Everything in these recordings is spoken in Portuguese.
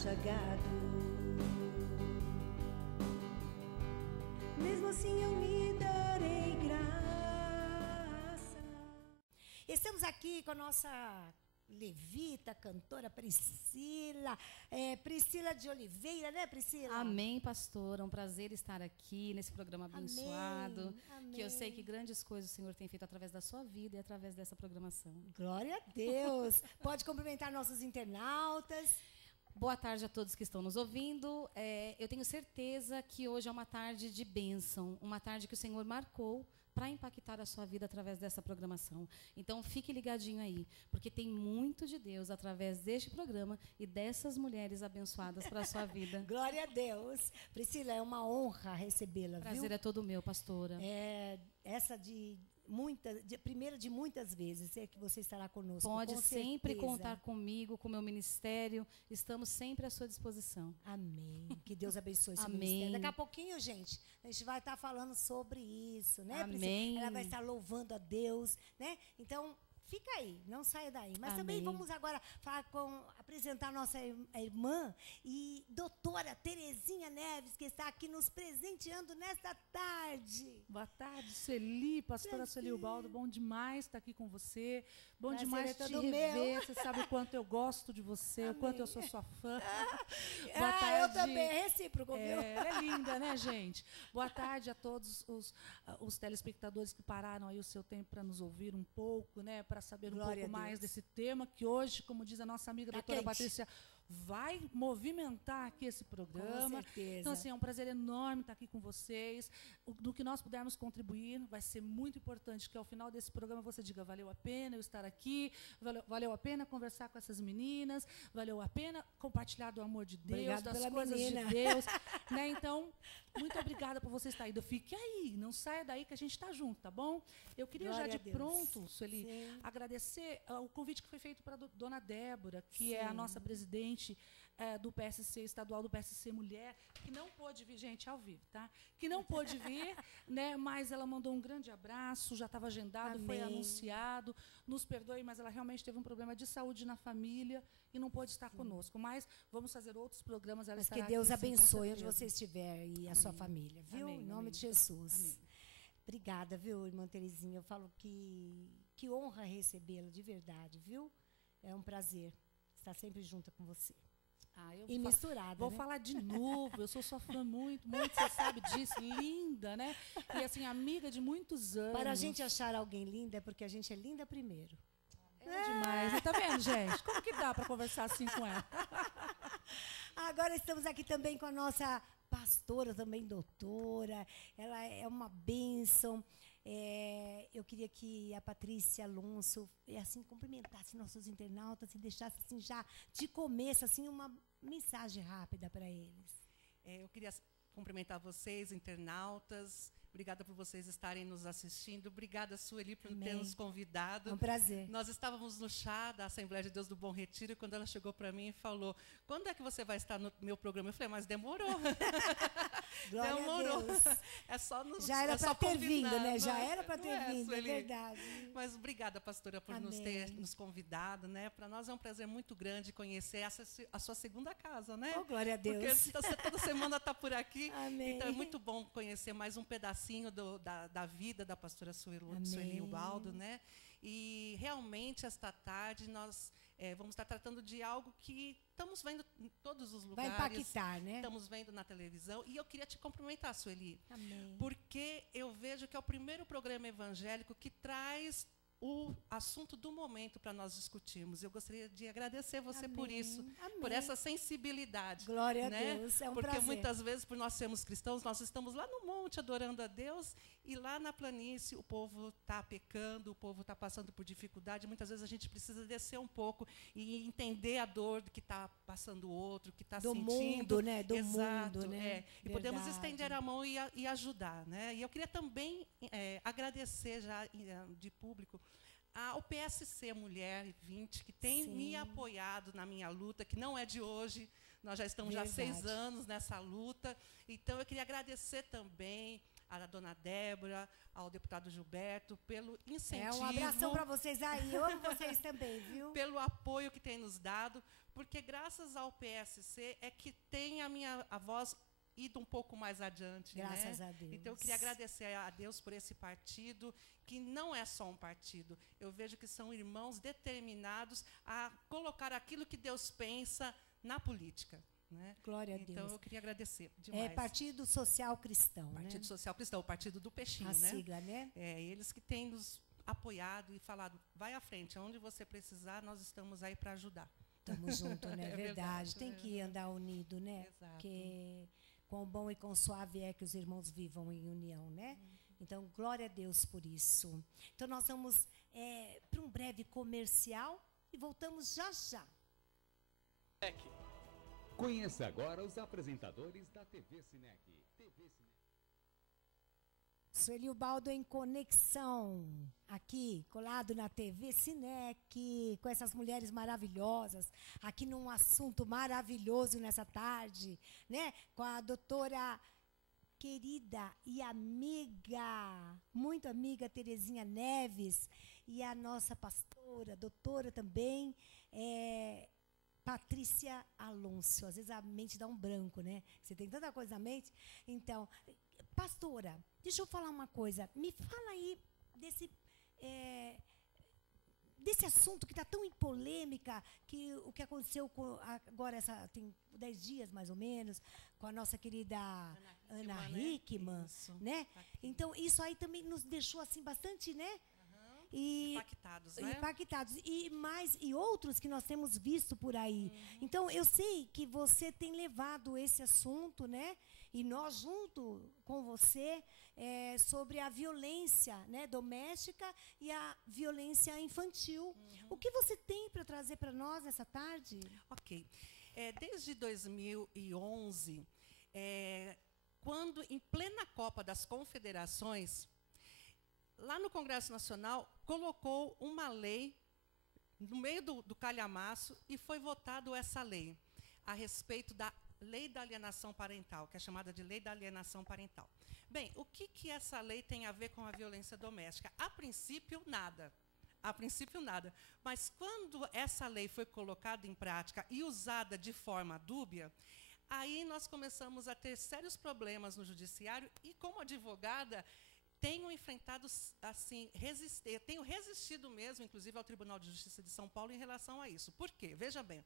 haja gado. Mesmo assim eu lhe darei graça. Estamos aqui com a nossa levita, cantora Priscila, Priscila de Oliveira, né, Priscila? Amém, pastora. Um prazer estar aqui nesse programa abençoado. Amém. Que eu sei que grandes coisas o Senhor tem feito através da sua vida e através dessa programação. Glória a Deus. Pode cumprimentar nossos internautas. Boa tarde a todos que estão nos ouvindo. Eu tenho certeza que hoje é uma tarde de bênção, uma tarde que o Senhor marcou para impactar a sua vida através dessa programação. Então, fique ligadinho aí, porque tem muito de Deus através deste programa e dessas mulheres abençoadas para a sua vida. Glória a Deus. Priscila, é uma honra recebê-la, viu? Prazer é todo meu, pastora. Essa primeira de muitas vezes é que você estará conosco. Pode com sempre certeza. contar comigo, com o meu ministério. Estamos sempre à sua disposição. Amém. Que Deus abençoe seu Amém. ministério. Daqui a pouquinho, gente, a gente vai estar falando sobre isso, né, Amém. Priscila? Ela vai estar louvando a Deus, né? Então, fica aí, não saia daí. Mas Amém. também vamos agora apresentar a nossa irmã e doutora Terezinha Neves, que está aqui nos presenteando nesta tarde. Boa tarde, Sueli, pastora Sueli Ubaldo, bom demais estar aqui com você, bom Prazer demais é te todo rever, meu. você sabe o quanto eu gosto de você, Amém. o quanto eu sou sua fã. Eu também, é recíproco, viu? Ela é linda, né, gente? Boa tarde a todos os telespectadores que pararam aí o seu tempo para nos ouvir um pouco, né, para saber Glória um pouco a mais Deus. desse tema, que hoje, como diz a nossa amiga Tá doutora quente. Patrícia, vai movimentar aqui esse programa. Com certeza. Então, assim, é um prazer enorme estar aqui com vocês. Do que nós pudermos contribuir, vai ser muito importante que ao final desse programa você diga: valeu a pena eu estar aqui, valeu a pena conversar com essas meninas, valeu a pena compartilhar do amor de Deus, Obrigada das pela coisas menina. de Deus. Né? Então, muito obrigada por você estar aí. Fique aí, não saia daí que a gente está junto, tá bom? Eu queria Glória já a de Deus. pronto, Sueli, Sim. agradecer o convite que foi feito para a dona Débora, que Sim. é a nossa presidente do PSC, estadual do PSC Mulher, que não pôde vir, gente, ao vivo, tá? Que não pôde vir, né? Mas ela mandou um grande abraço, já estava agendado, foi Amém. anunciado. Nos perdoe, mas ela realmente teve um problema de saúde na família e não pôde estar conosco. Mas vamos fazer outros programas. Ela Mas estará que Deus aqui, sim, com abençoe onde certeza. você estiver e a sua família, viu? Amém, Em nome amém. de Jesus. Amém. Obrigada, viu, irmã Terezinha? Eu falo que honra recebê-la, de verdade, viu? É um prazer estar sempre junto com você. Eu E misturada, Vou né? falar de novo, eu sou sua fã muito, você sabe disso, linda, né? E assim, amiga de muitos anos. Para a gente achar alguém linda é porque a gente é linda primeiro. É demais, tá vendo, gente? Como que dá para conversar assim com ela? Agora estamos aqui também com a nossa pastora, também doutora. Ela é uma bênção. Eu queria que a Patrícia Alonso assim cumprimentasse nossos internautas e deixasse assim já de começo assim uma mensagem rápida para eles. Eu queria cumprimentar vocês, internautas. Obrigada por vocês estarem nos assistindo. Obrigada, Sueli, por ter nos convidado. É um prazer. Nós estávamos no chá da Assembleia de Deus do Bom Retiro, quando ela chegou para mim e falou: quando é que você vai estar no meu programa? Eu falei: mas demorou. Glória demorou. a Deus. É só nos Já era para ter vindo, né? Já não era para ter vindo, Sueli? é verdade. Mas obrigada, pastora, por nos ter nos convidado, né? Para nós é um prazer muito grande conhecer a sua segunda casa, né? Oh, glória a Deus. Porque você toda semana está por aqui. Amém. Então é muito bom conhecer mais um pedacinho da vida da pastora Sueli Ubaldo, né? E realmente esta tarde nós vamos estar tratando de algo que estamos vendo em todos os lugares. Vai impactar, né? Estamos vendo na televisão. E eu queria te cumprimentar, Sueli. Amém. Porque eu vejo que é o primeiro programa evangélico que traz o assunto do momento para nós discutirmos. Eu gostaria de agradecer você por isso, por essa sensibilidade. Glória né? a Deus, é um Porque prazer. muitas vezes, por nós sermos cristãos, nós estamos lá no monte adorando a Deus e lá na planície o povo está pecando, o povo está passando por dificuldade. Muitas vezes a gente precisa descer um pouco e entender a dor do que está passando o outro, que está sentindo. Do mundo, né? Do Exato, mundo, né? E podemos Verdade. estender a mão e ajudar, né? E eu queria também agradecer já de público ao PSC Mulher 20, que tem me apoiado na minha luta, que não é de hoje. Nós já estamos já há 6 anos nessa luta. Então, eu queria agradecer também à dona Débora, ao deputado Gilberto, pelo incentivo. Um abração para vocês aí, eu amo vocês também, viu? Pelo apoio que tem nos dado, porque graças ao PSC é que tem a voz ido um pouco mais adiante. Graças né? a Deus. Então, eu queria agradecer a Deus por esse partido, que não é só um partido. Eu vejo que são irmãos determinados a colocar aquilo que Deus pensa na política. Né? Glória a Deus. Então, eu queria agradecer demais. É Partido Social Cristão, Partido né? Social Cristão, o Partido do Peixinho, A né? sigla, né? Eles que têm nos apoiado e falado, vai à frente, onde você precisar, nós estamos aí para ajudar. Estamos juntos, né? É verdade. verdade, Tem que andar unido, né? Exato. Porque quão bom e quão suave é que os irmãos vivam em união, né? Então, glória a Deus por isso. Então, nós vamos para um breve comercial e voltamos já já. Conheça agora os apresentadores da TV Sinec. Sueli Ubaldo em conexão, aqui, colado na TV Sinec, com essas mulheres maravilhosas, aqui num assunto maravilhoso nessa tarde, né? Com a doutora querida e amiga, muito amiga, Terezinha Neves, e a nossa pastora, doutora também, Patrícia Alonso. Às vezes a mente dá um branco, né? Você tem tanta coisa na mente. Então, pastora, deixa eu falar uma coisa. Me fala aí desse assunto que está tão em polêmica, que o que aconteceu agora, tem 10 dias mais ou menos, com a nossa querida Ana Hickman, né? Então, isso aí também nos deixou assim bastante, né? Impactados, né? Impactados. E outros que nós temos visto por aí. Então, eu sei que você tem levado esse assunto, né? E nós, junto com você, sobre a violência, né, doméstica e a violência infantil. O que você tem para trazer para nós nessa tarde? Ok. Desde 2011, quando, em plena Copa das Confederações, lá no Congresso Nacional, colocou uma lei no meio do calhamaço e foi votada essa lei a respeito da Lei da Alienação Parental, que é chamada de Lei da Alienação Parental. Bem, o que essa lei tem a ver com a violência doméstica? A princípio, nada. A princípio, nada. Mas quando essa lei foi colocada em prática e usada de forma dúbia, aí nós começamos a ter sérios problemas no judiciário e, como advogada, tenho enfrentado, assim, tenho resistido mesmo, inclusive, ao Tribunal de Justiça de São Paulo em relação a isso. Por quê? Veja bem,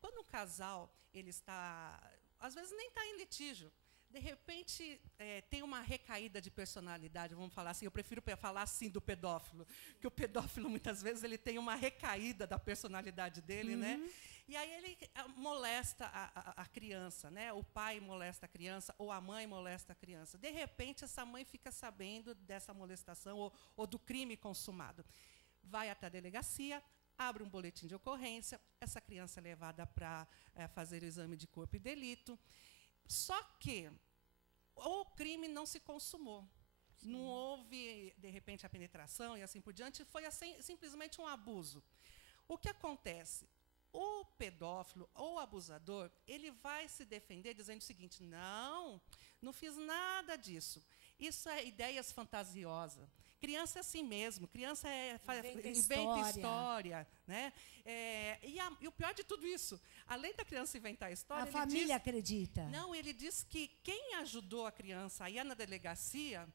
quando um casal ele está, às vezes nem está em litígio, de repente tem uma recaída de personalidade, vamos falar assim, eu prefiro falar assim do pedófilo, que o pedófilo muitas vezes ele tem uma recaída da personalidade dele, né? E aí ele molesta a criança, né? O pai molesta a criança ou a mãe molesta a criança. De repente essa mãe fica sabendo dessa molestação ou do crime consumado. Vai até a delegacia, abre um boletim de ocorrência, essa criança é levada para fazer o exame de corpo e delito. Só que o crime não se consumou. Sim. Não houve, de repente, a penetração e assim por diante, foi assim, simplesmente um abuso. O que acontece? O pedófilo ou abusador, ele vai se defender dizendo o seguinte, não fiz nada disso. Isso é ideias fantasiosas. Criança é assim mesmo, criança inventa história. Né? E o pior de tudo isso, além da criança inventar história... A família acredita. Não, ele diz que quem ajudou a criança a ir na delegacia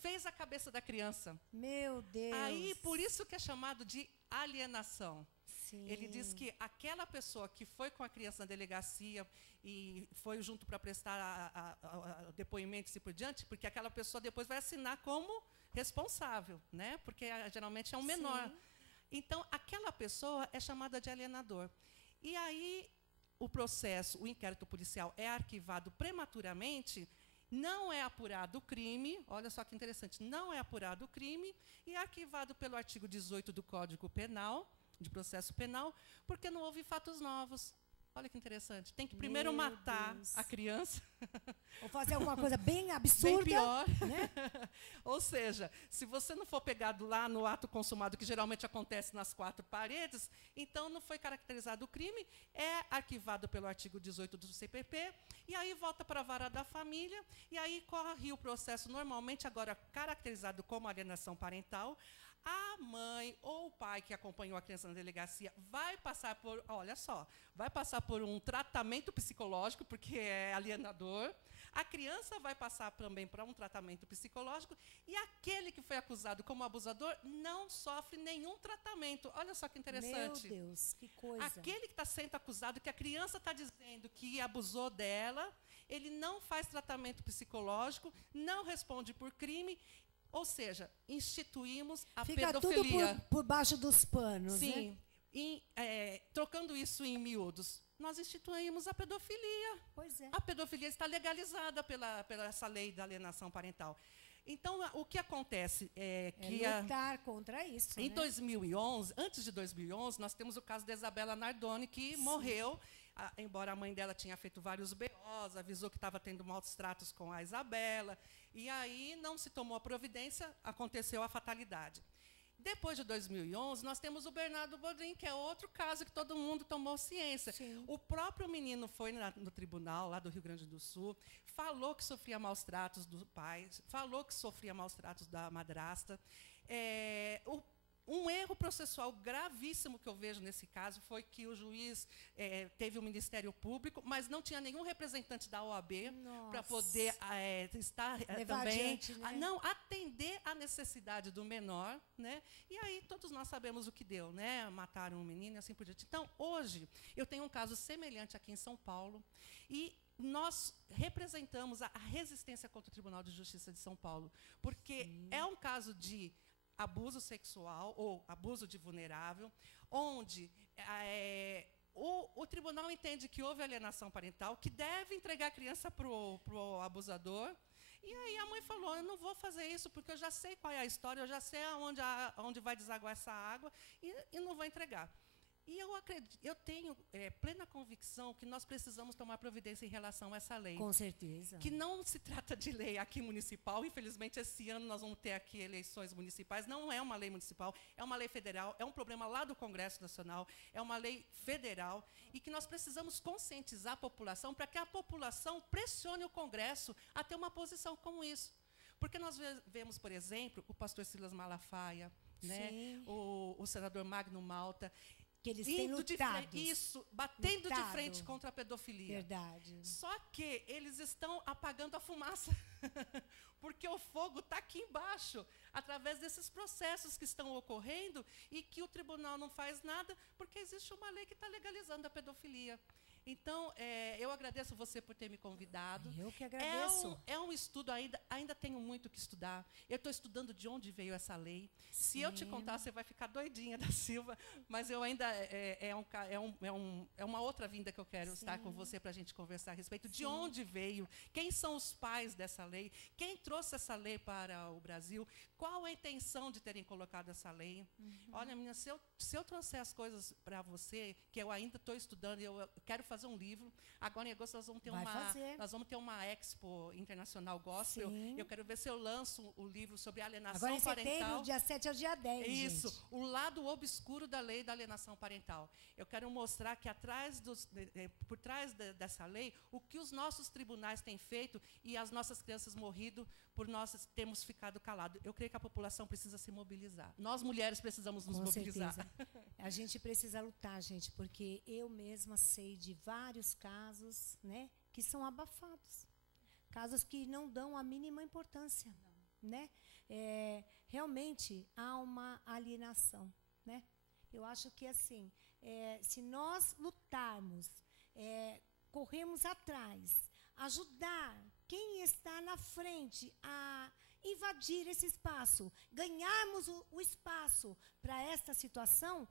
fez a cabeça da criança. Meu Deus! Aí, por isso que é chamado de alienação. Sim. Ele diz que aquela pessoa que foi com a criança na delegacia e foi junto para prestar depoimento e assim por diante, porque aquela pessoa depois vai assinar como responsável, né? Porque geralmente é um menor. Sim. Então, aquela pessoa é chamada de alienador. E aí, o processo, o inquérito policial é arquivado prematuramente, não é apurado o crime, olha só que interessante, não é apurado o crime e é arquivado pelo artigo 18 do Código Penal, de processo penal, porque não houve fatos novos. Olha que interessante. Tem que primeiro matar Deus. a criança. Ou fazer alguma coisa bem Bem absurda. pior. Né? Ou seja, se você não for pegado lá no ato consumado, que geralmente acontece nas 4 paredes, então não foi caracterizado o crime, é arquivado pelo artigo 18 do CPP, e aí volta para a vara da família, e aí corre o processo normalmente agora caracterizado como alienação parental. A mãe ou o pai que acompanhou a criança na delegacia vai passar por, olha só, vai passar por um tratamento psicológico, porque é alienador. A criança vai passar também para um tratamento psicológico, e aquele que foi acusado como abusador não sofre nenhum tratamento. Olha só que interessante. Meu Deus, que coisa. Aquele que está sendo acusado, que a criança está dizendo que abusou dela, ele não faz tratamento psicológico, não responde por crime. Ou seja, instituímos a Fica pedofilia. tudo por baixo dos panos, né? Sim. Trocando isso em miúdos, nós instituímos a pedofilia. Pois é. A pedofilia está legalizada pela essa lei da alienação parental. Então, o que acontece é que... lutar contra isso, em né? 2011, antes de 2011, nós temos o caso da Isabela Nardoni, que morreu, embora a mãe dela tinha feito vários BOs, avisou que estava tendo maus tratos com a Isabela, e aí não se tomou a providência, aconteceu a fatalidade. Depois de 2011, nós temos o Bernardo Bodrim, que é outro caso que todo mundo tomou ciência. Sim. O próprio menino foi no tribunal, lá do Rio Grande do Sul, falou que sofria maus tratos do pai, falou que sofria maus tratos da madrasta. Um erro processual gravíssimo que eu vejo nesse caso foi que o juiz teve o Ministério Público, mas não tinha nenhum representante da OAB para poder estar levar também, adiante, né? não atender a necessidade do menor, né? E aí todos nós sabemos o que deu, né? Mataram um menino e assim por diante. Então, hoje, eu tenho um caso semelhante aqui em São Paulo, e nós representamos a resistência contra o Tribunal de Justiça de São Paulo, porque é um caso de abuso sexual ou abuso de vulnerável, onde o tribunal entende que houve alienação parental, que deve entregar a criança para o abusador. E aí a mãe falou, eu não vou fazer isso, porque eu já sei qual é a história, eu já sei aonde vai desaguar essa água, e não vou entregar. E eu tenho plena convicção que nós precisamos tomar providência em relação a essa lei. Com certeza. Que não se trata de lei aqui municipal. Infelizmente, esse ano nós vamos ter aqui eleições municipais. Não é uma lei municipal, é uma lei federal. É um problema lá do Congresso Nacional. É uma lei federal. E que nós precisamos conscientizar a população para que a população pressione o Congresso a ter uma posição como isso. Porque nós vemos, por exemplo, o pastor Silas Malafaia, né? O senador Magno Malta, que eles têm lutado. Batendo de frente contra a pedofilia. Verdade. Só que eles estão apagando a fumaça, porque o fogo está aqui embaixo, através desses processos que estão ocorrendo e que o tribunal não faz nada, porque existe uma lei que está legalizando a pedofilia. Então, eu agradeço você por ter me convidado. Eu que agradeço. É um estudo, ainda tenho muito que estudar. Eu estou estudando de onde veio essa lei. Sim. Se eu te contar, você vai ficar doidinha da Silva, mas eu ainda é uma outra vinda que eu quero estar com você para a gente conversar a respeito de onde veio, quem são os pais dessa lei, quem trouxe essa lei para o Brasil, qual a intenção de terem colocado essa lei. Olha, menina, se eu trouxer as coisas para você, que eu ainda estou estudando, eu quero fazer um livro. Agora, em agosto, nós vamos ter uma Expo Internacional Gospel. Sim. Eu quero ver se eu lanço o livro sobre alienação agora, em parental. setembro, dia 7 ao dia 10, Isso, gente. o lado obscuro da lei da alienação parental. Eu quero mostrar que por trás dessa lei, o que os nossos tribunais têm feito e as nossas crianças morrido por nós termos ficado calados. Eu creio que a população precisa se mobilizar. Nós, mulheres, precisamos nos mobilizar. Certeza. A gente precisa lutar, gente, porque eu mesma sei de vários casos, né, que são abafados. Casos que não dão a mínima importância, né? Realmente há uma alienação, né? Eu acho que assim, se nós lutarmos, corrermos atrás, ajudar quem está na frente a invadir esse espaço, ganharmos o espaço para esta situação,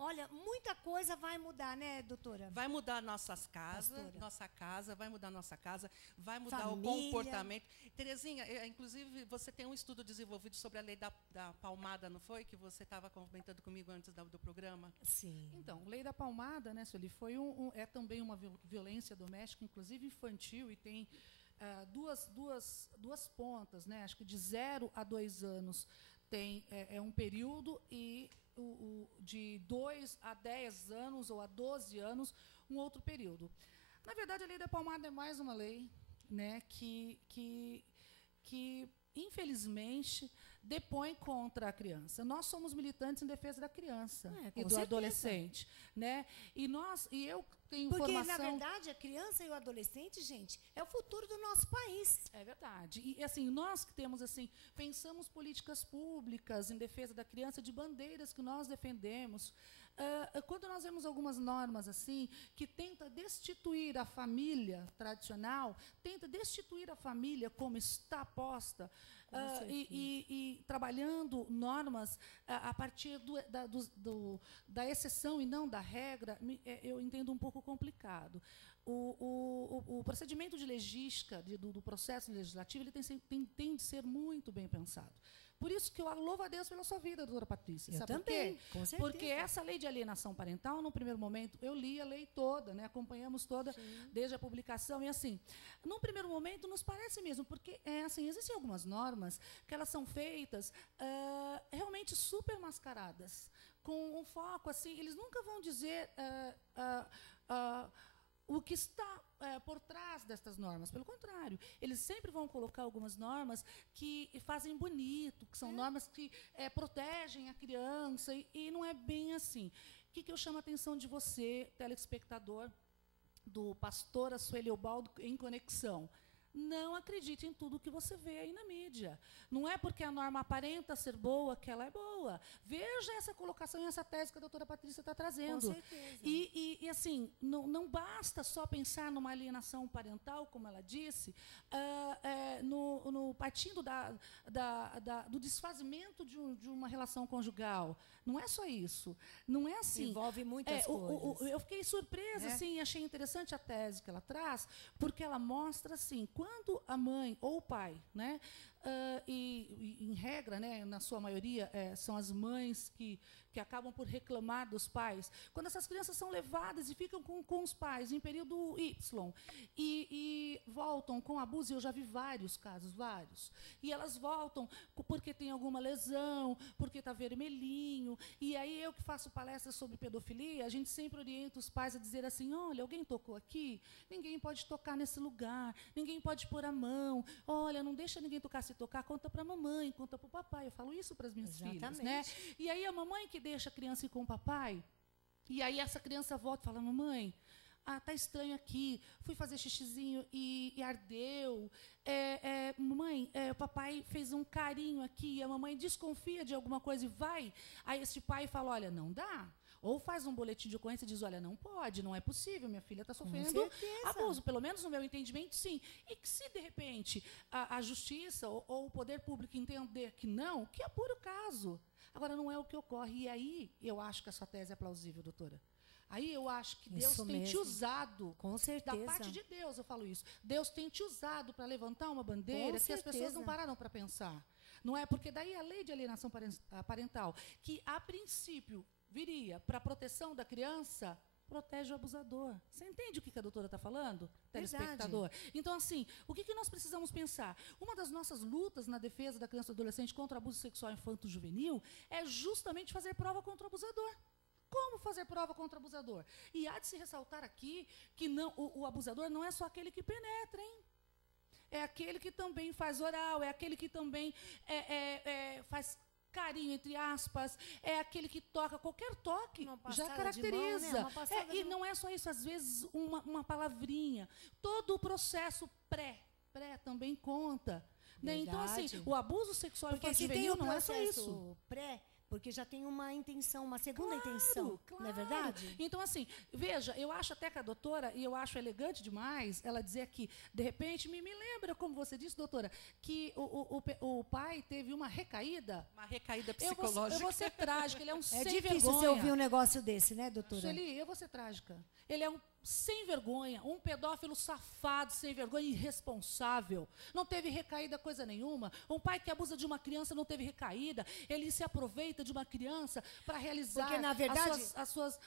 Olha, muita coisa vai mudar, né, doutora? Vai mudar nossas casas, Pastora. nossa casa, vai mudar nossa casa, vai mudar Família. o comportamento. Terezinha, inclusive, você tem um estudo desenvolvido sobre a lei da palmada, não foi? Que você estava comentando comigo antes do programa. Sim. Então, lei da palmada, né, Sueli, é também uma violência doméstica, inclusive infantil, e tem duas pontas, né? Acho que de 0 a 2 anos tem um período, e de 2 a 10 anos ou a 12 anos, um outro período. Na verdade, a lei da palmada é mais uma lei, né, que infelizmente, depõe contra a criança. Nós somos militantes em defesa da criança e do adolescente, né? E eu tenho Porque, informação... na verdade, a criança e o adolescente, gente, é o futuro do nosso país. É verdade. E, assim, nós que temos, assim, pensamos políticas públicas em defesa da criança, de bandeiras que nós defendemos. Quando nós vemos algumas normas, assim, que tenta destituir a família tradicional, tenta destituir a família como está posta, e trabalhando normas a partir da exceção e não da regra, eu entendo um pouco complicado. O procedimento de legística, do processo legislativo, ele tem de ser muito bem pensado. Por isso que eu louvo a Deus pela sua vida, doutora Patrícia. Eu sabe também, por quê? com certeza. Porque essa lei de alienação parental, no primeiro momento, eu li a lei toda, né, acompanhamos toda, desde a publicação, e assim, num primeiro momento, nos parece mesmo, porque assim, existem algumas normas que elas são feitas realmente super mascaradas, com um foco, assim, eles nunca vão dizer o que está por trás destas normas. Pelo contrário, eles sempre vão colocar algumas normas que fazem bonito, que são normas que protegem a criança, e não é bem assim. O que eu chamo a atenção de você, telespectador, do pastor Sueli Ubaldo em Conexão? Não acredite em tudo que você vê aí na mídia. Não é porque a norma aparenta ser boa que ela é boa. Veja essa colocação e essa tese que a doutora Patrícia está trazendo. Com certeza. E assim, não basta só pensar numa alienação parental, como ela disse, partindo do desfazimento de uma relação conjugal. Não é só isso. Não é assim. Envolve muitas coisas. Eu fiquei surpresa, assim, achei interessante a tese que ela traz, porque ela mostra assim, quando a mãe ou o pai, né, e em regra, né, na sua maioria, são as mães que acabam por reclamar dos pais, quando essas crianças são levadas e ficam com os pais em período Y e voltam com abuso, eu já vi vários casos, vários, e elas voltam porque tem alguma lesão, porque está vermelhinho, e aí eu que faço palestras sobre pedofilia, a gente sempre orienta os pais a dizer assim, olha, alguém tocou aqui? Ninguém pode tocar nesse lugar, ninguém pode pôr a mão, olha, não deixa ninguém tocar, se tocar, conta para a mamãe, conta para o papai, eu falo isso para as minhas filhas, né? E aí a mamãe que deixa a criança ir com o papai, e aí essa criança volta e fala, mamãe, tá estranho aqui, fui fazer xixizinho e ardeu, mamãe, o papai fez um carinho aqui, e a mamãe desconfia de alguma coisa e vai, aí esse pai fala, olha, não dá. Ou faz um boletim de ocorrência e diz, olha, não pode, não é possível, minha filha está sofrendo abuso. Pelo menos no meu entendimento, sim. E que se, de repente, a justiça ou o poder público entender que não, que apura o caso. Agora, não é o que ocorre. E aí, eu acho que a sua tese é plausível, doutora. Aí eu acho que Deus tem te usado, com certeza, da parte de Deus, eu falo isso, Deus tem te usado para levantar uma bandeira que as pessoas não pararam para pensar. Não é? Porque daí a lei de alienação parental, que a princípio viria para a proteção da criança, protege o abusador. Você entende o que a doutora está falando, telespectador? Então, assim, o que nós precisamos pensar? Uma das nossas lutas na defesa da criança e do adolescente contra o abuso sexual infanto-juvenil é justamente fazer prova contra o abusador. Como fazer prova contra o abusador? E há de se ressaltar aqui que não, o abusador não é só aquele que penetra, hein? É aquele que também faz oral, é aquele que também faz carinho, entre aspas, é aquele que toca, qualquer toque já caracteriza. Mão, né? E não é só isso, às vezes uma palavrinha. Todo o processo pré também conta. Né? Então, assim, o abuso sexual infanto-juvenil não é só isso. Pré, Porque já tem uma intenção, uma segunda intenção, Claro. não é verdade? Então, assim, veja, eu acho até que a doutora, e eu acho elegante demais, ela dizer que, de repente, me lembra, como você disse, doutora, que o pai teve uma recaída. Uma recaída Eu psicológica. vou ser trágica, ele é um É sem difícil vergonha. você ouvir um negócio desse, né, doutora? Sueli, eu vou ser trágica. Ele é um sem vergonha, um pedófilo safado, sem vergonha, irresponsável. Não teve recaída coisa nenhuma. Um pai que abusa de uma criança não teve recaída. Ele se aproveita de uma criança para realizar Porque, na verdade,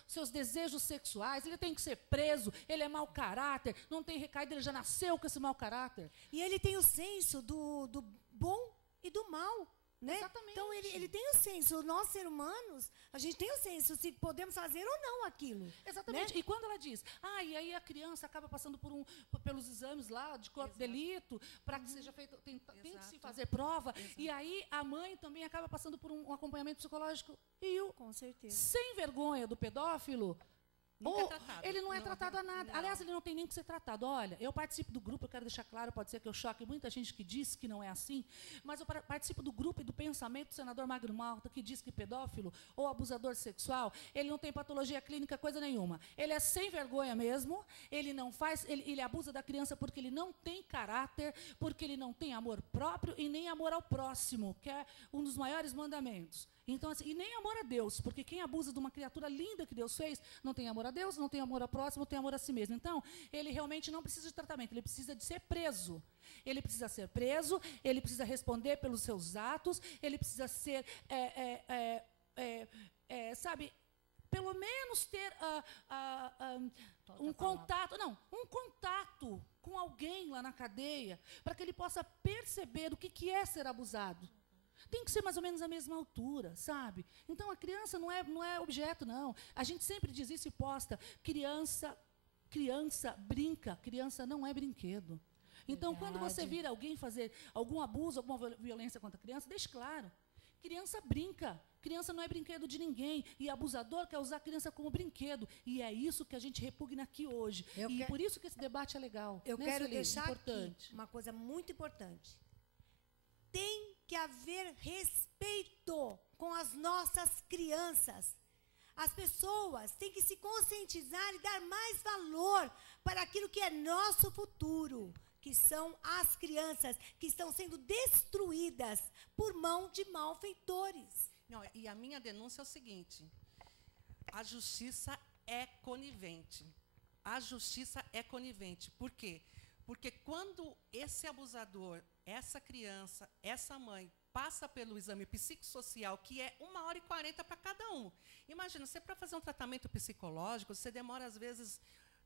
seus desejos sexuais. Ele tem que ser preso, ele é mau caráter, não tem recaída, ele já nasceu com esse mau caráter. E ele tem o senso do bom e do mal, né? Exatamente. Então, ele tem o senso. Nós, seres humanos, a gente tem o senso se podemos fazer ou não aquilo. Exatamente. Né? E quando ela diz, e aí a criança acaba passando pelos exames lá de corpo de delito, para que seja feito, tem que se fazer prova, e aí a mãe também acaba passando por um acompanhamento psicológico. E o Com certeza. sem vergonha do pedófilo, Nunca é tratado. ele não é tratado a nada. Não. Aliás, ele não tem nem que ser tratado. Olha, eu participo do grupo, eu quero deixar claro, pode ser que eu choque muita gente que diz que não é assim, mas eu participo do grupo e do pensamento do senador Magno Malta, que diz que pedófilo ou abusador sexual, ele não tem patologia clínica, coisa nenhuma. Ele é sem vergonha mesmo, ele não faz, ele abusa da criança porque ele não tem caráter, porque ele não tem amor próprio e nem amor ao próximo, que é um dos maiores mandamentos. Então, assim, e nem amor a Deus, porque quem abusa de uma criatura linda que Deus fez, não tem amor a Deus, não tem amor ao próximo, não tem amor a si mesmo. Então, ele realmente não precisa de tratamento, ele precisa de ser preso. Ele precisa ser preso, ele precisa responder pelos seus atos, ele precisa ser, sabe, pelo menos ter um contato com alguém lá na cadeia, para que ele possa perceber o que é ser abusado. Tem que ser mais ou menos a mesma altura, sabe? Então, a criança não é objeto, não. A gente sempre diz isso e posta. Criança brinca, criança não é brinquedo. Então, quando você vira alguém fazer algum abuso, alguma violência contra a criança, deixe claro. Criança brinca. Criança não é brinquedo de ninguém. E abusador quer usar a criança como brinquedo. E é isso que a gente repugna aqui hoje. Por isso que esse debate é legal. Eu quero Sueli? deixar Importante. aqui uma coisa muito importante. Tem que haver respeito com as nossas crianças. As pessoas têm que se conscientizar e dar mais valor para aquilo que é nosso futuro, que são as crianças que estão sendo destruídas por mão de malfeitores. Não, e a minha denúncia é o seguinte: a justiça é conivente. A justiça é conivente. Por quê? Porque quando esse abusador, essa criança, essa mãe, passa pelo exame psicossocial, que é 1h40 para cada um. Imagina, você para fazer um tratamento psicológico, você demora, às vezes,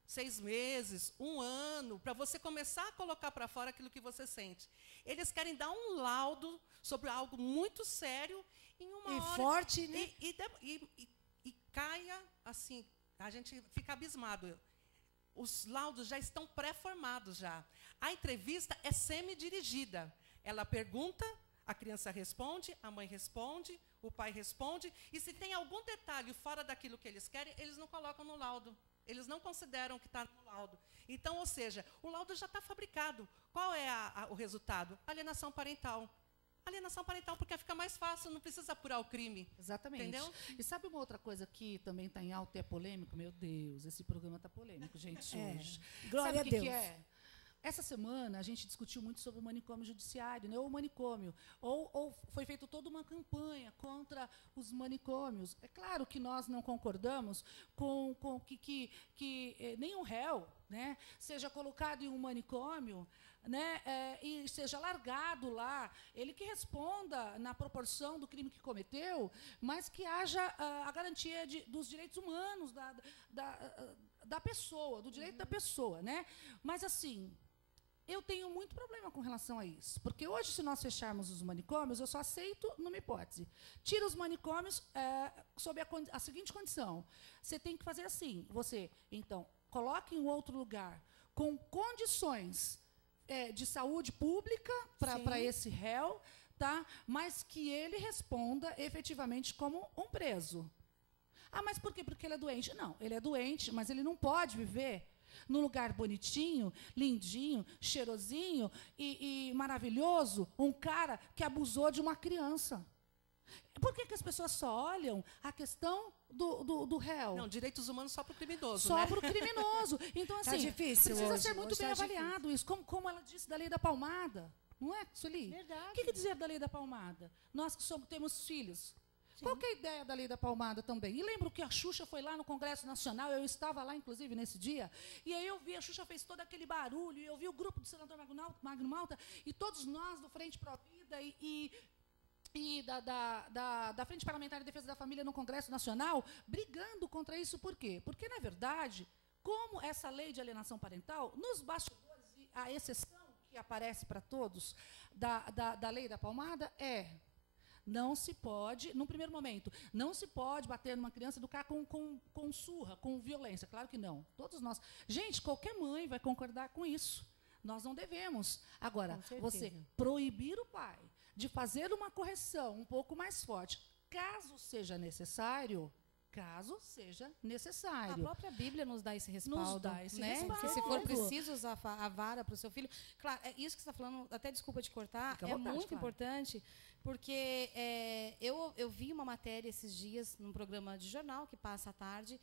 6 meses, 1 ano, para você começar a colocar para fora aquilo que você sente. Eles querem dar um laudo sobre algo muito sério em uma hora. E forte, né? E caia, assim, a gente fica abismado. Os laudos já estão pré-formados já. A entrevista é semi-dirigida. Ela pergunta, a criança responde, a mãe responde, o pai responde, e se tem algum detalhe fora daquilo que eles querem, eles não colocam no laudo. Eles não consideram que está no laudo. Então, ou seja, o laudo já está fabricado. Qual é o resultado? Alienação parental. Alienação parental, porque fica mais fácil, não precisa apurar o crime. Exatamente. Entendeu? E sabe uma outra coisa que também está em alta e é polêmico? Meu Deus, esse programa está polêmico, gente, hoje. Glória Sabe a Deus. Que é? Essa semana a gente discutiu muito sobre o manicômio judiciário, né? Ou o manicômio. Ou foi feita toda uma campanha contra os manicômios. É claro que nós não concordamos com que nenhum réu, né, seja colocado em um manicômio, né, e seja largado lá, ele que responda na proporção do crime que cometeu, mas que haja a garantia dos direitos humanos da pessoa, do direito da pessoa, né? Mas assim, eu tenho muito problema com relação a isso, porque hoje, se nós fecharmos os manicômios, eu só aceito numa hipótese. Tira os manicômios sob a seguinte condição: você tem que fazer assim, você, então, coloque em outro lugar com condições de saúde pública para esse réu, tá? Mas que ele responda efetivamente como um preso. Ah, mas por quê? Porque ele é doente. Não, ele é doente, mas ele não pode viver num lugar bonitinho, lindinho, cheirosinho e maravilhoso, um cara que abusou de uma criança. Por que as pessoas só olham a questão do réu? Não, direitos humanos só para o criminoso, Só né? para o criminoso. Então, assim, difícil precisa hoje, ser muito hoje bem tá avaliado isso. Como ela disse da lei da palmada. Não é, Sueli? Verdade. O que dizer da lei da palmada? Nós que temos filhos. Qual que é a ideia da lei da palmada também? E lembro que a Xuxa foi lá no Congresso Nacional, eu estava lá, inclusive, nesse dia, e aí eu vi, a Xuxa fez todo aquele barulho, e eu vi o grupo do senador Magno Malta, e todos nós do Frente Pro Vida e da Frente Parlamentar de Defesa da Família no Congresso Nacional, brigando contra isso. Por quê? Porque, na verdade, como essa lei de alienação parental, nos bastidores, e a exceção que aparece para todos da lei da palmada não se pode, num primeiro momento, não se pode bater numa criança, educar com surra, com violência. Claro que não. Todos nós. Gente, qualquer mãe vai concordar com isso. Nós não devemos. Agora, você proibir o pai de fazer uma correção um pouco mais forte, caso seja necessário. A própria Bíblia nos dá esse respaldo. Nos dá esse né? respaldo. Que se for preciso usar a vara para o seu filho. Claro, isso que você está falando, até desculpa te cortar, Fica à vontade, muito claro. importante, porque eu vi uma matéria esses dias num programa de jornal que passa à tarde,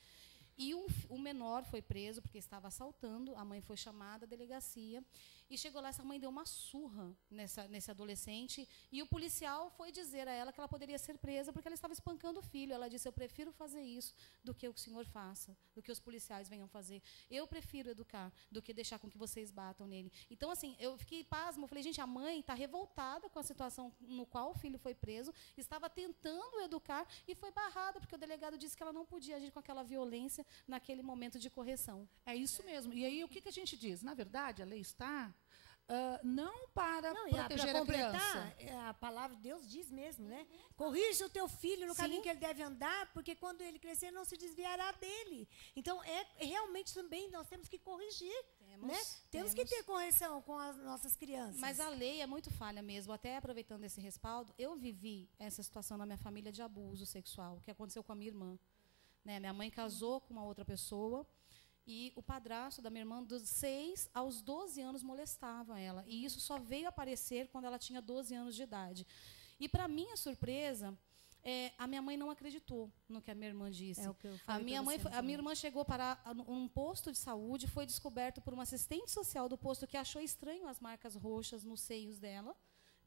e o menor foi preso porque estava assaltando, a mãe foi chamada à delegacia, e chegou lá, essa mãe deu uma surra nesse adolescente, e o policial foi dizer a ela que ela poderia ser presa porque ela estava espancando o filho. Ela disse: eu prefiro fazer isso do que o senhor faça, do que os policiais venham fazer. Eu prefiro educar do que deixar com que vocês batam nele. Então, assim, eu fiquei pasmo, eu falei, gente, a mãe está revoltada com a situação no qual o filho foi preso, estava tentando educar e foi barrada, porque o delegado disse que ela não podia agir com aquela violência naquele momento de correção. É isso mesmo. E aí, o que a gente diz? Na verdade, a lei está não para proteger a criança. A palavra de Deus diz mesmo, né? Corrija o teu filho no caminho que ele deve andar, porque quando ele crescer não se desviará dele. Então, realmente também nós temos que corrigir. Temos que ter correção com as nossas crianças. Mas a lei é muito falha mesmo. Até aproveitando esse respaldo, eu vivi essa situação na minha família de abuso sexual, que aconteceu com a minha irmã. Né? Minha mãe casou com uma outra pessoa, e o padrasto da minha irmã, dos 6 aos 12 anos, molestava ela. E isso só veio aparecer quando ela tinha 12 anos de idade. E, para minha surpresa, a minha mãe não acreditou no que a minha irmã disse. A minha irmã chegou para um posto de saúde, foi descoberto por uma assistente social do posto que achou estranho as marcas roxas nos seios dela,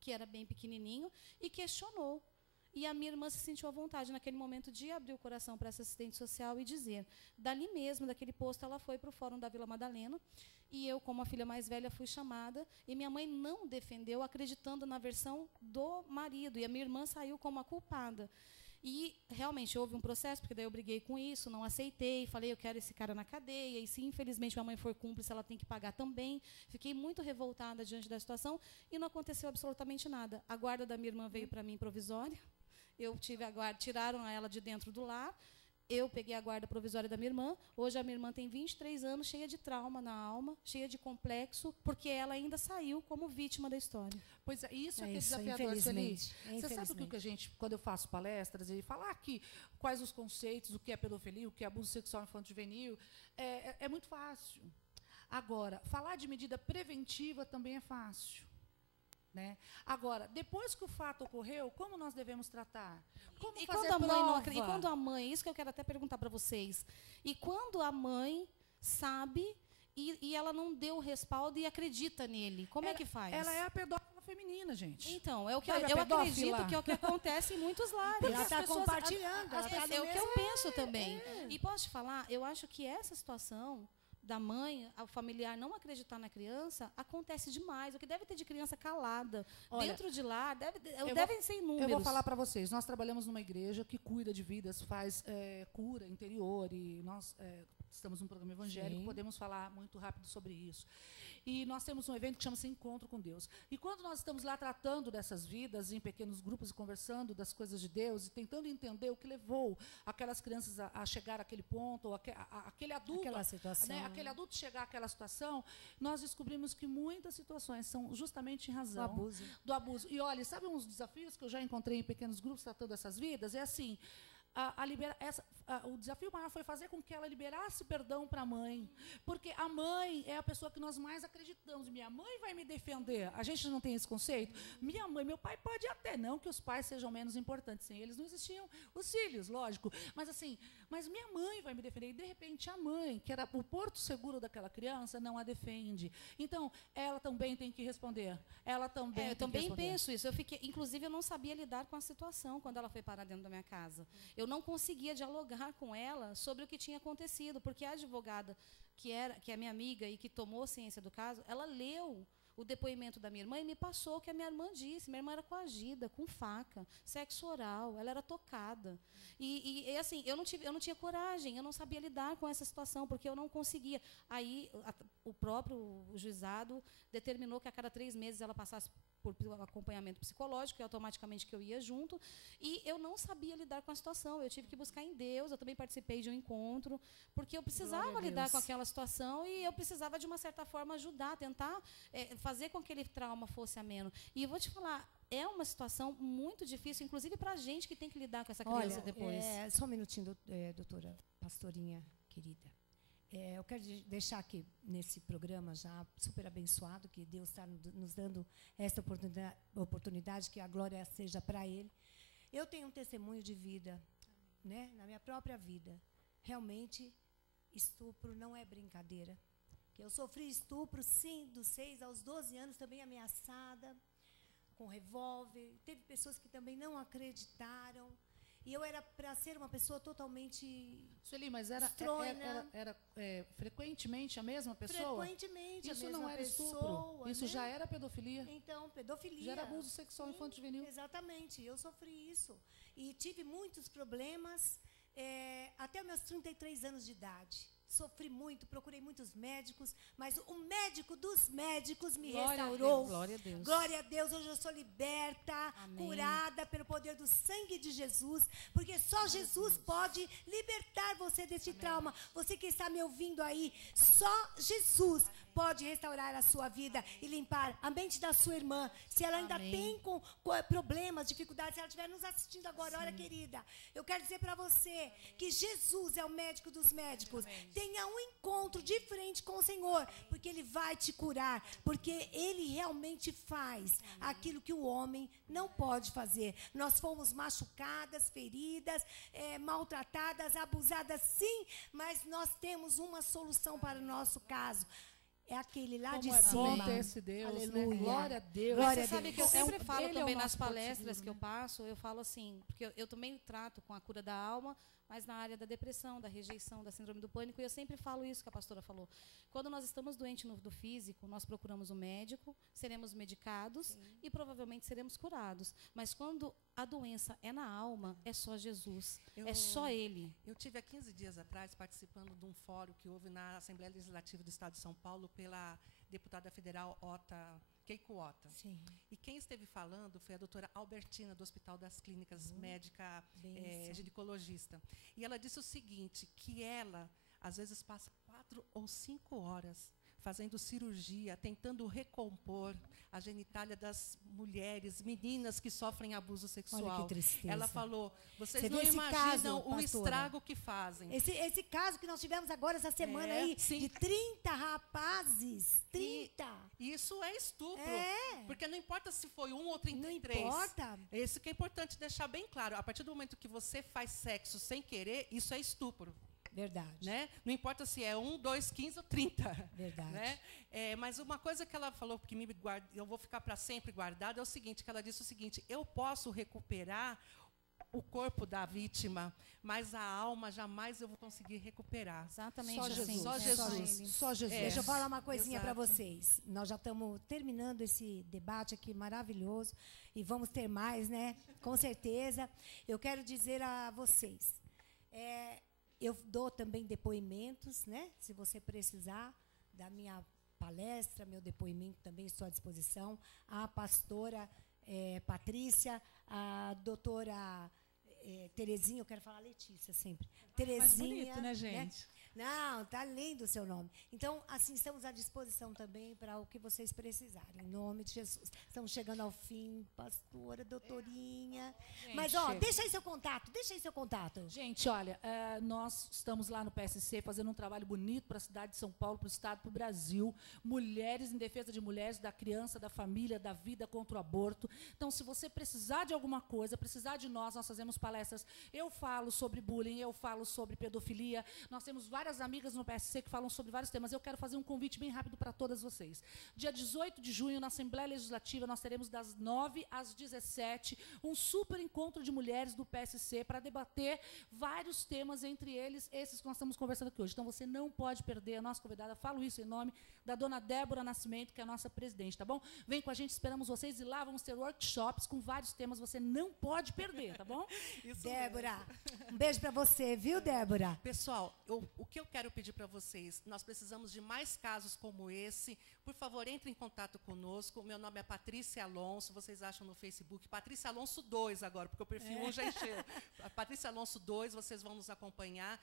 que era bem pequenininho, e questionou. E a minha irmã se sentiu à vontade naquele momento de abrir o coração para essa assistente social e dizer. Dali mesmo, daquele posto, ela foi para o Fórum da Vila Madalena, e eu, como a filha mais velha, fui chamada, e minha mãe não defendeu, acreditando na versão do marido, e a minha irmã saiu como a culpada. E realmente houve um processo, porque daí eu briguei com isso, não aceitei, falei, eu quero esse cara na cadeia, e se infelizmente minha mãe for cúmplice, ela tem que pagar também. Fiquei muito revoltada diante da situação, e não aconteceu absolutamente nada. A guarda da minha irmã veio para mim provisória, eu tive a guarda, tiraram ela de dentro do lar, eu peguei a guarda provisória da minha irmã. Hoje a minha irmã tem 23 anos, cheia de trauma na alma, cheia de complexo, porque ela ainda saiu como vítima da história. Pois é, isso é que é desafiador, Sueli. Você sabe o que a gente, quando eu faço palestras, e falar aqui quais os conceitos, o que é pedofilia, o que é abuso sexual infanto-juvenil, é muito fácil. Agora, falar de medida preventiva também é fácil. Né? Agora, depois que o fato ocorreu, como nós devemos tratar? Como e fazer quando a mãe prova? não acredita? E quando a mãe, isso que eu quero até perguntar para vocês, e quando a mãe sabe e ela não deu o respaldo e acredita nele, como é que faz? Ela é a pedófila feminina, gente. Então, é o que Sabe, eu acredito que é o que acontece em muitos lares. Ela está compartilhando. É o que eu penso também. E posso te falar, eu acho que essa situação da mãe, o familiar não acreditar na criança, acontece demais. O que deve ter de criança calada dentro de lá, devem ser inúmeros. Eu vou falar para vocês, nós trabalhamos numa igreja que cuida de vidas, faz cura interior, e nós estamos num programa evangélico, podemos falar muito rápido sobre isso. E nós temos um evento que chama-se Encontro com Deus. E quando nós estamos lá tratando dessas vidas em pequenos grupos e conversando das coisas de Deus e tentando entender o que levou aquelas crianças a chegar àquele ponto, ou aquele adulto, aquela situação, né, aquele adulto chegar àquela situação, nós descobrimos que muitas situações são justamente em razão do abuso. E olha, sabe uns desafios que eu já encontrei em pequenos grupos tratando dessas vidas? É assim, o desafio maior foi fazer com que ela liberasse perdão para a mãe. Porque a mãe é a pessoa que nós mais acreditamos. Minha mãe vai me defender. A gente não tem esse conceito? Minha mãe, meu pai pode até, não que os pais sejam menos importantes. Sem eles não existiam os filhos, lógico. Mas assim, mas minha mãe vai me defender. E, de repente, a mãe, que era o porto seguro daquela criança, não a defende. Então, ela também tem que responder. Ela também eu tem também que responder. penso isso. Inclusive, eu não sabia lidar com a situação quando ela foi parar dentro da minha casa. Eu não conseguia dialogar com ela sobre o que tinha acontecido, porque a advogada, que é minha amiga e que tomou ciência do caso, ela leu o depoimento da minha irmã e me passou o que a minha irmã disse. Minha irmã era coagida, com faca, sexo oral, ela era tocada. E assim, eu não tinha coragem, eu não sabia lidar com essa situação, porque eu não conseguia. Aí, o próprio juizado determinou que a cada 3 meses ela passasse por acompanhamento psicológico, e automaticamente que eu ia junto, e eu não sabia lidar com a situação. Eu tive que buscar em Deus, eu também participei de um encontro, porque eu precisava lidar com aquela situação e eu precisava, de uma certa forma, ajudar, tentar fazer com que aquele trauma fosse ameno. E eu vou te falar, é uma situação muito difícil, inclusive para a gente que tem que lidar com essa criança depois. Só um minutinho, doutora Pastorinha querida. Eu quero deixar aqui, nesse programa já super abençoado, que Deus está nos dando essa oportunidade, que a glória seja para Ele. Eu tenho um testemunho de vida, né, na minha própria vida. Realmente, estupro não é brincadeira. Eu sofri estupro, sim, dos 6 aos 12 anos, também ameaçada, com revólver. Teve pessoas que também não acreditaram. E eu era para ser uma pessoa totalmente... Sueli, mas era frequentemente a mesma pessoa? Frequentemente Isso a mesma não era pessoa, estupro? Isso, né, já era pedofilia? Então, pedofilia. Já era abuso sexual infanto-juvenil? Exatamente, eu sofri isso. E tive muitos problemas até meus 33 anos de idade. Sofri muito, procurei muitos médicos, mas o médico dos médicos me restaurou. Glória a Deus. Glória a Deus, hoje eu sou liberta, amém, curada pelo poder do sangue de Jesus, porque só Jesus pode libertar você desse trauma. Você que está me ouvindo aí, só Jesus pode restaurar a sua vida e limpar a mente da sua irmã. Se ela ainda tem com problemas, dificuldades, se ela estiver nos assistindo agora, olha, querida, eu quero dizer para você que Jesus é o médico dos médicos. Tenha um encontro de frente com o Senhor, porque Ele vai te curar, porque Ele realmente faz aquilo que o homem não pode fazer. Nós fomos machucadas, feridas, maltratadas, abusadas, sim, mas nós temos uma solução para o nosso caso. É aquele lá de cima. Bom ter esse Deus, aleluia. Né? Glória a Deus. Glória Você sabe que eu Deus. sempre falo Ele também o nas nosso palestras porto que eu seguro, passo, eu falo assim, porque eu também trato com a cura da alma, mas na área da depressão, da rejeição, da síndrome do pânico, e eu sempre falo isso que a pastora falou. Quando nós estamos doentes do físico, nós procuramos um médico, seremos medicados e provavelmente seremos curados. Mas quando a doença é na alma, é só Jesus, é só Ele. Eu tive há 15 dias atrás participando de um fórum que houve na Assembleia Legislativa do Estado de São Paulo pela deputada federal Keiko Ota. Sim. E quem esteve falando foi a doutora Albertina, do Hospital das Clínicas, médica ginecologista. E ela disse o seguinte, que ela, às vezes, passa 4 ou 5 horas fazendo cirurgia, tentando recompor a genitália das mulheres, meninas que sofrem abuso sexual. Olha que tristeza. Ela falou, vocês Você não vê esse imaginam caso, o estrago que fazem. Esse caso que nós tivemos agora, essa semana aí, sim. de 30 rapazes. 30. E isso é estupro. Porque não importa se foi 1 ou 33. Não importa. Isso que é importante deixar bem claro. A partir do momento que você faz sexo sem querer, isso é estupro. Verdade. Né? Não importa se é 1, 2, 15 ou 30. Verdade. Né? Mas uma coisa que ela falou, que eu vou ficar para sempre guardada, é o seguinte, que ela disse o seguinte, eu posso recuperar o corpo da vítima, mas a alma jamais eu vou conseguir recuperar. Exatamente Só assim. Jesus. Só Jesus. Só Jesus. Deixa eu falar uma coisinha para exato. vocês. Nós já estamos terminando esse debate aqui maravilhoso e vamos ter mais, né? Com certeza. Eu quero dizer a vocês, eu dou também depoimentos, né? Se você precisar da minha palestra, meu depoimento também estou à disposição. A pastora Patrícia, a doutora Terezinha, eu quero falar Letícia sempre. Mais Terezinha. bonito, né, gente? Não, tá lindo o seu nome. Então, assim, estamos à disposição também para o que vocês precisarem. Em nome de Jesus. Estamos chegando ao fim, pastora, doutorinha. Gente, Mas, ó, deixa aí seu contato, Gente, olha, nós estamos lá no PSC fazendo um trabalho bonito para a cidade de São Paulo, para o estado, para o Brasil. Mulheres em defesa de mulheres, da criança, da família, da vida, contra o aborto. Então, se você precisar de alguma coisa, precisar de nós fazemos palestras. Eu falo sobre bullying, eu falo sobre pedofilia. Nós temos várias amigas no PSC que falam sobre vários temas. Eu quero fazer um convite bem rápido para todas vocês. Dia 18 de junho, na Assembleia Legislativa, nós teremos das 9 às 17 um super encontro de mulheres do PSC para debater vários temas, entre eles esses que nós estamos conversando aqui hoje. Então, você não pode perder a nossa convidada. Falo isso em nome da dona Débora Nascimento, que é a nossa presidente, tá bom? Vem com a gente, esperamos vocês, e lá vamos ter workshops com vários temas, você não pode perder, tá bom? Isso Débora, um beijo para você, viu, Débora? Pessoal, o que eu quero pedir para vocês, nós precisamos de mais casos como esse. Por favor, entre em contato conosco. Meu nome é Patrícia Alonso, vocês acham no Facebook. Patrícia Alonso 2 agora, porque o perfil 1 já encheu. Patrícia Alonso 2, vocês vão nos acompanhar.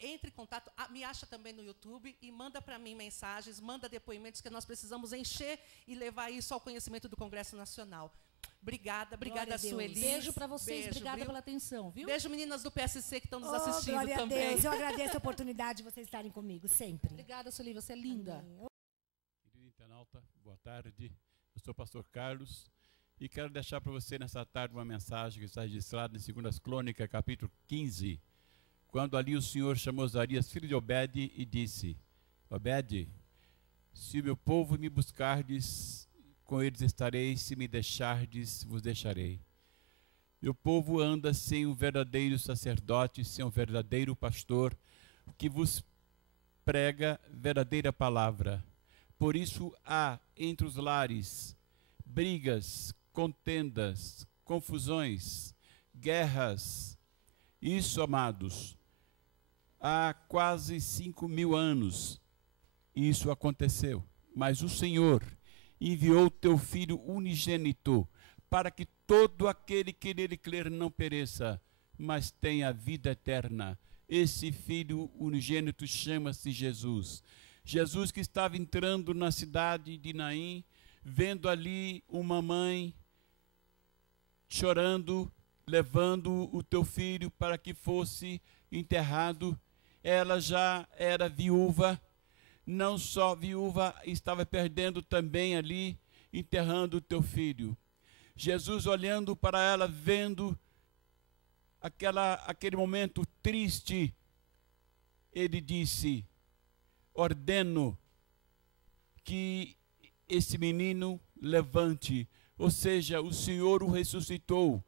Entre em contato, me acha também no YouTube e manda para mim mensagens, manda depoimentos, que nós precisamos encher e levar isso ao conhecimento do Congresso Nacional. Obrigada, Sueli. Beijo para vocês, beijo, obrigada viu? pela atenção, viu? Beijo, meninas do PSC que estão nos assistindo glória também. a Deus, eu agradeço a oportunidade de vocês estarem comigo, sempre. Obrigada, Sueli, você é linda. Amém. Querido internauta, boa tarde. Eu sou o pastor Carlos e quero deixar para você nessa tarde uma mensagem que está registrada em 2 Crônicas, capítulo 15, quando ali o Senhor chamou Zarias, filho de Obed, e disse: Obed, se o meu povo me buscardes, com eles estarei, se me deixardes, vos deixarei. Meu povo anda sem um verdadeiro sacerdote, sem um verdadeiro pastor, que vos prega verdadeira palavra. Por isso há entre os lares brigas, contendas, confusões, guerras. Isso, amados, há quase 5.000 anos isso aconteceu. Mas o Senhor enviou teu Filho unigênito, para que todo aquele que nele crer não pereça, mas tenha vida eterna. Esse Filho unigênito chama-se Jesus. Jesus que estava entrando na cidade de Naim, vendo ali uma mãe chorando, levando o teu filho para que fosse enterrado. Ela já era viúva, não só viúva, estava perdendo também ali, enterrando o teu filho. Jesus olhando para ela, vendo aquele momento triste, ele disse: ordeno que esse menino levante. Ou seja, o Senhor o ressuscitou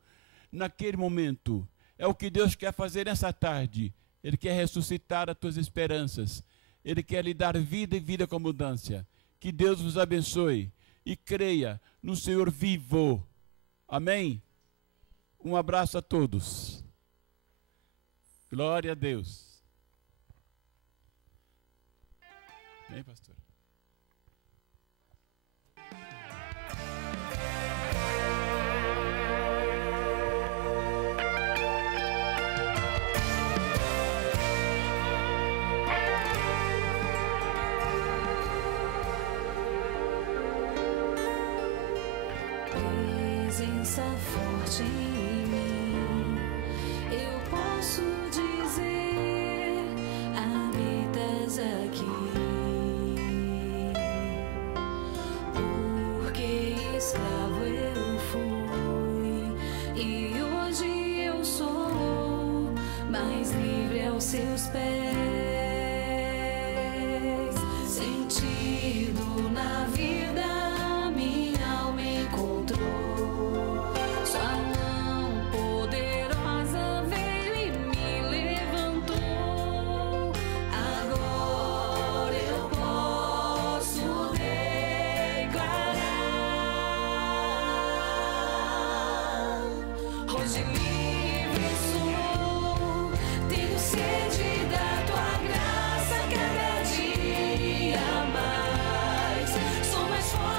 naquele momento. É o que Deus quer fazer nessa tarde. Ele quer ressuscitar as tuas esperanças. Ele quer lhe dar vida e vida com abundância. Que Deus vos abençoe e creia no Senhor vivo. Amém? Um abraço a todos. Glória a Deus. Bem, pastor. Presença forte em mim, eu posso dizer, habitas aqui, porque escravo eu fui e hoje eu sou mais livre aos seus pés, sentido na vida. Sou mais forte.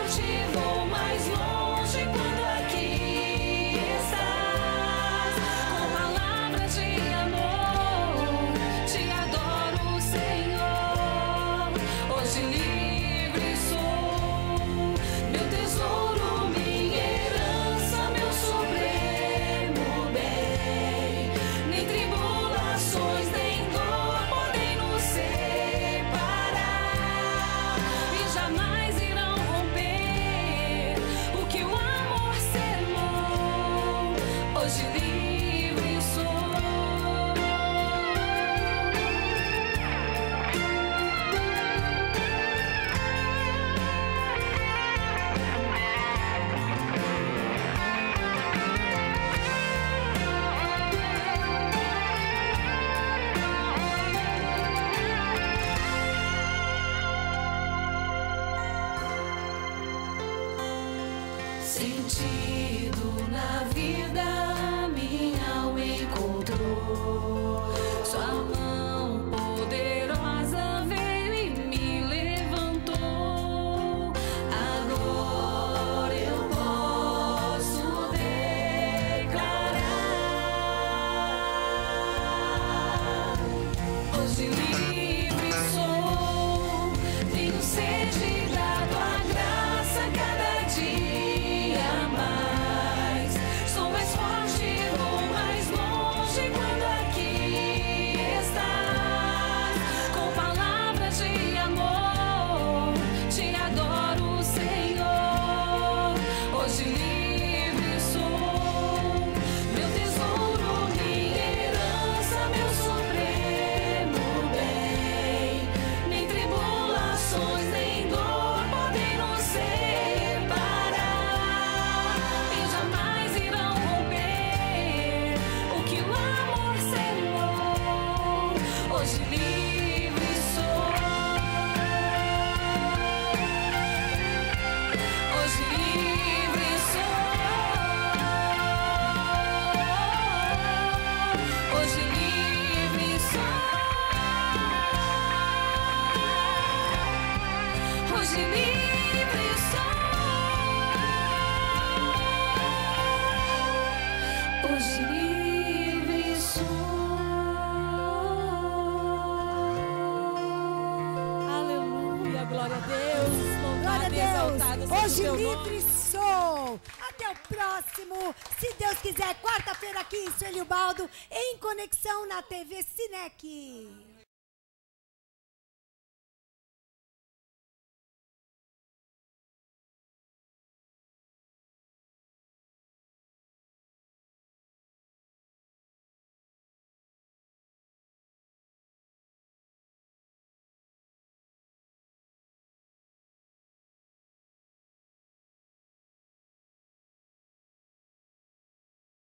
sentido na vida minha alma encontrou. Sua mão poderosa veio e me levantou. Agora eu posso declarar: hoje livre sou, tenho sede da tua graça cada dia mais. Sou mais forte, vou mais longe quando aqui estás. Com palavras de amor, te adoro, Senhor. Hoje livre sou, meu tesouro, minha herança, meu supremo bem. Nem tribulações, nem dor podem nos separar, e jamais irão romper o que o amor selou. Hoje livre sou. Hoje livre sou. Hoje livre sou. Hoje livre sou. Hoje livre sou. Aleluia, glória a Deus. Glória a Louvado e exaltado Deus. seja o Hoje teu nome. livre sou. Até o próximo. Se Deus quiser, quarta-feira aqui em Sueli Ubaldo, em conexão na TV Cinec.